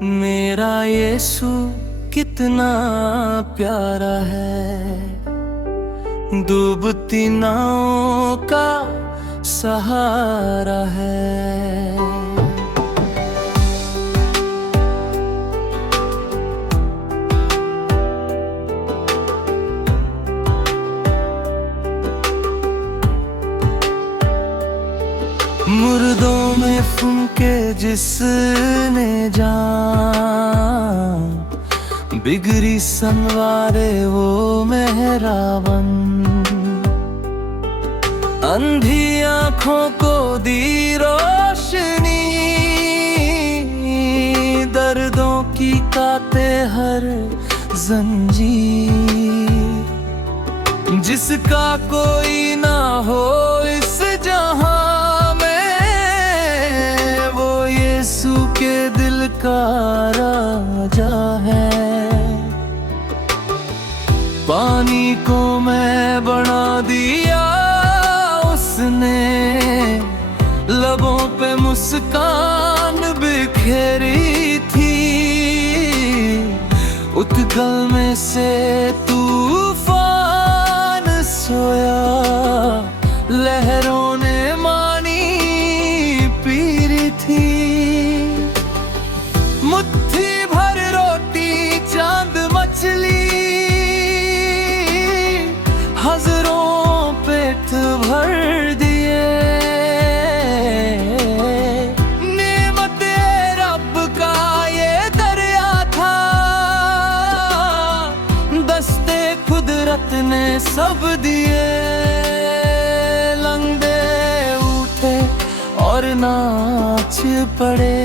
मेरा यीशु कितना प्यारा है, डूबती नाव का सहारा है। मुर्दों में फुंके जिसने जान, बिगड़ी संवारे वो मेहराबन। अंधी आँखों को दी रोशनी, दर्दों की काटे हर जंजीर। जिसका कोई ना हो इस जहां में, वो यीशु के दिल का राजा है। पानी को मैं बना दिया उसने, लबों पे मुस्कान बिखेरी थी। उत्कल में से तूफान सोया, लहरों ने मानी पीरी थी। मुट्ठी भर रोटी चांद मछली, हज़ारों पेट भर दिए। नेमत रब का ये दरिया था, दस्ते कुदरत ने सब दिए। लंगड़े उठे और नाच पड़े,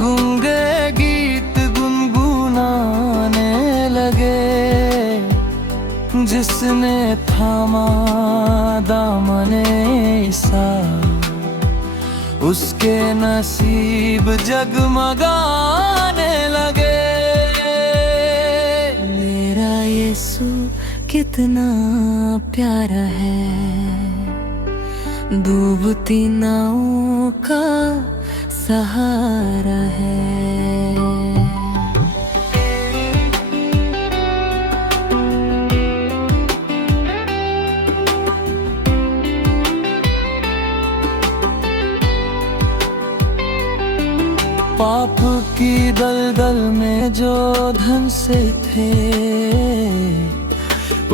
गूंगे गीत गुनगुनाने लगे। जिसने थामा दामने ईसा, उसके नसीब जगमगाने लगे। मेरा यीशु कितना प्यारा है, डूबती नाव का सहारा है। पाप की दलदल में जो धन से थे,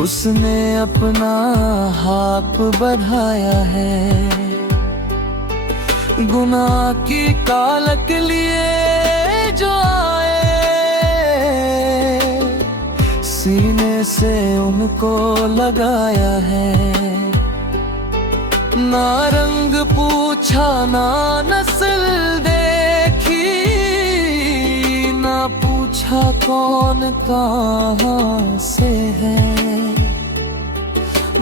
उसने अपना हाथ बढ़ाया है। गुनाह की कालक लिए जो आए, सीने से उनको लगाया है। ना रंग पूछा ना नस्ल देखी, ना पूछा कौन कहाँ से है।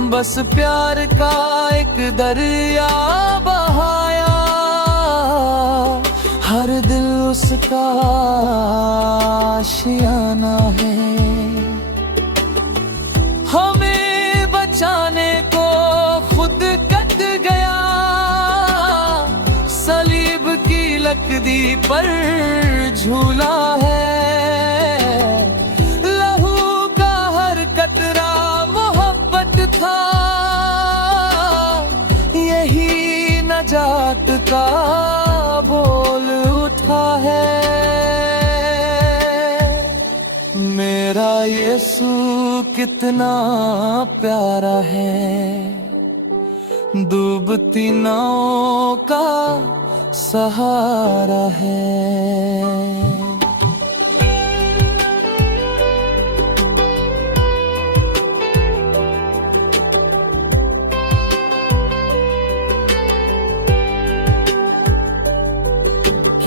बस प्यार का एक दरिया बहाया, हर दिल उसका आशियाना है। हमें बचाने को खुद कट गया, सलीब की लकड़ी पर झूला है। लहू का हर कतरा मोहब्बत था, यही नजात का बोल उठा है। मेरा यीशु कितना प्यारा है, डूबती नाव का सहारा है।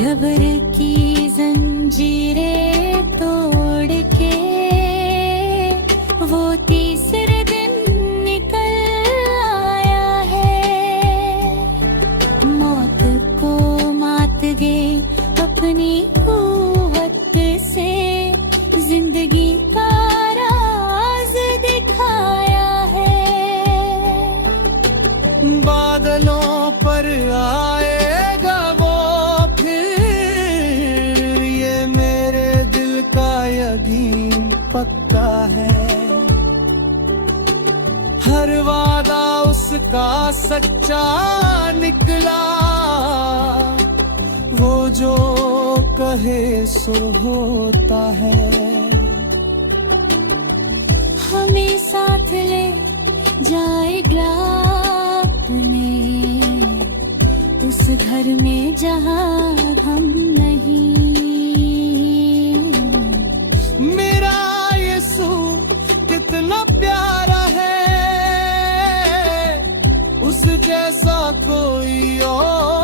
खबर की जंजीरें तोड़ के, वो तीसरे दिन निकल आया है। मौत को मात गए अपनी कुव्वत से, जिंदगी का राज दिखाया है। बादलों पर आएगा वो फिर, का सच्चा निकला, वो जो कहे सो होता है। हमें साथ ले जाएगा अपने उस घर में जहाँ हम नहीं। मेरा यीशु कितना प्यारा है, उस जैसा कोई और